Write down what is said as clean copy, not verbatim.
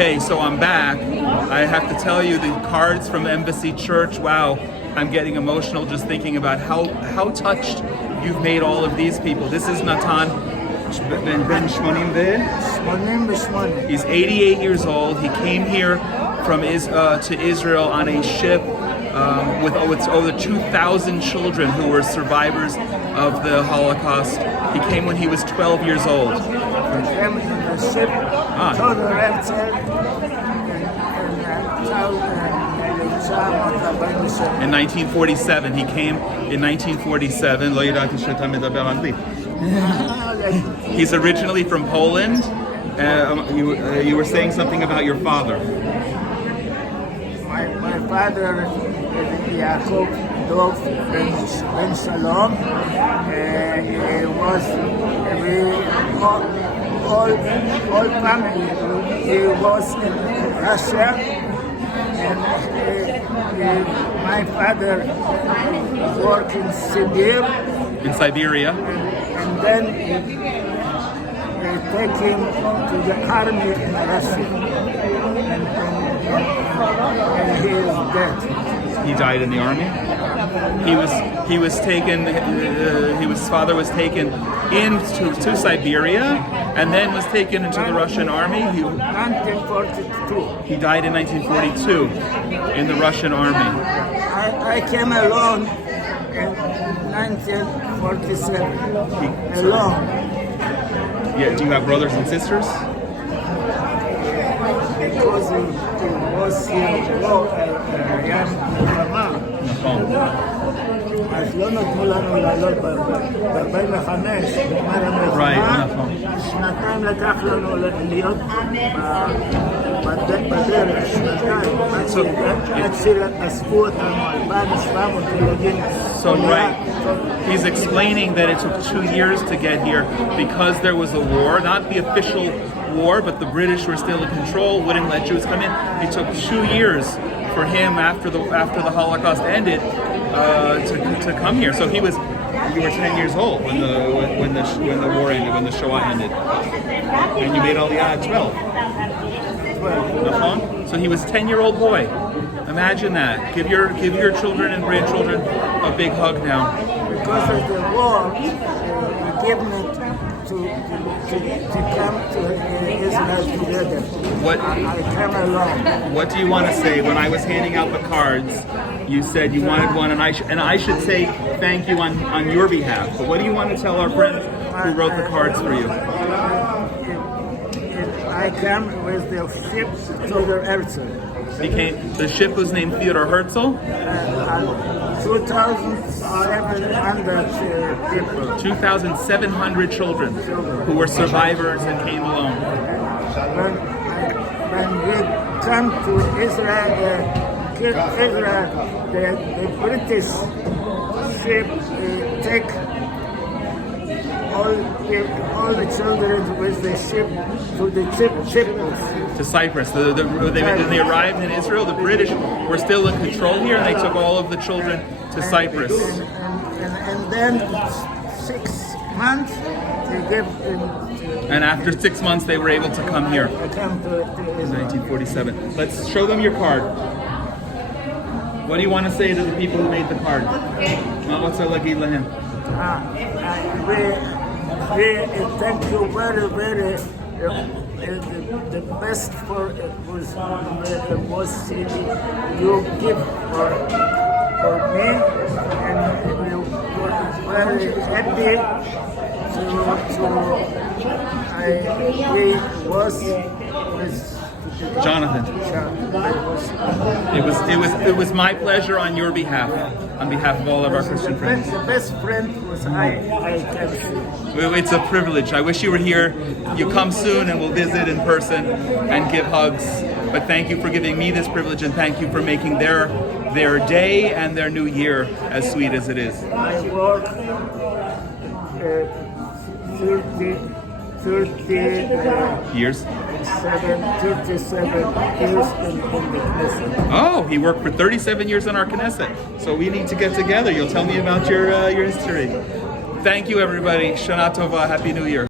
Okay, so I'm back. I have to tell you, the cards from Embassy Church, wow, I'm getting emotional just thinking about how touched you've made all of these people. This is Natan Ben Shmonim. He's 88 years old. He came here from to Israel on a ship with over 2,000 children who were survivors of the Holocaust. He came when he was 12 years old. In 1947, he came in 1947. He's originally from Poland. You were saying something about your father. My father, Yaakov Dov Ben Shalom, was all family. He was in Russia, and my father worked in Sibir. In Siberia. And then they take him to the army in Russia, and he is dead. He died in the army. He was taken. His father was taken into Siberia, and then was taken into the Russian army. 1942. He died in 1942 in the Russian army. I came alone in 1947. Alone. Yeah. Do you have brothers and sisters? Because he was אז לא נתנו לנו לעלות ב-45 בגמר המלחמה, שנתיים לקח לנו להיות בדרך, שנתיים, עד שאספו אותנו 2,700 ילדים. So right, he's explaining that it took 2 years to get here because there was a war, not the official war, but the British were still in control, wouldn't let Jews come in. It took 2 years for him after the Holocaust ended to come here. So you were 10 years old when the war ended, when the Shoah ended, and you made Aliyah at 12. So he was a 10-year-old boy. Imagine that. Give your children and grandchildren a big hug now. Because of the war, he gave me to come to Israel together. I came along. What do you want to say? When I was handing out the cards, you said you wanted one, and I should say thank you on your behalf. But what do you want to tell our friends who wrote the cards for you? I came with the ship Theodor Herzl. The ship was named Theodor Herzl. 2,700 people. 2,700 children who were survivors and came along. When we come to Israel, the British ship take all the children with the ship to the Cyprus. To Cyprus. When they arrived in Israel, the British were still in control here, and they took all of the children to Cyprus. And then 6 months, they gave them. And after 6 months, they were able to come here. In 1947. Let's show them your card. What do you want to say to the people who made the card? We thank you very, very. The best was you give for me, and we were very happy we was with Jonathan. It was my pleasure on your behalf, on behalf of all of our Christian friends. The best friend was I can see. It's a privilege. I wish you were here. You come soon and we'll visit in person and give hugs. But thank you for giving me this privilege, and thank you for making their day and their new year as sweet as it is. I work 30 years. 37 years in the Knesset. Oh, he worked for 37 years in our Knesset. So we need to get together. You'll tell me about your history. Thank you, everybody. Shana Tova. Happy New Year.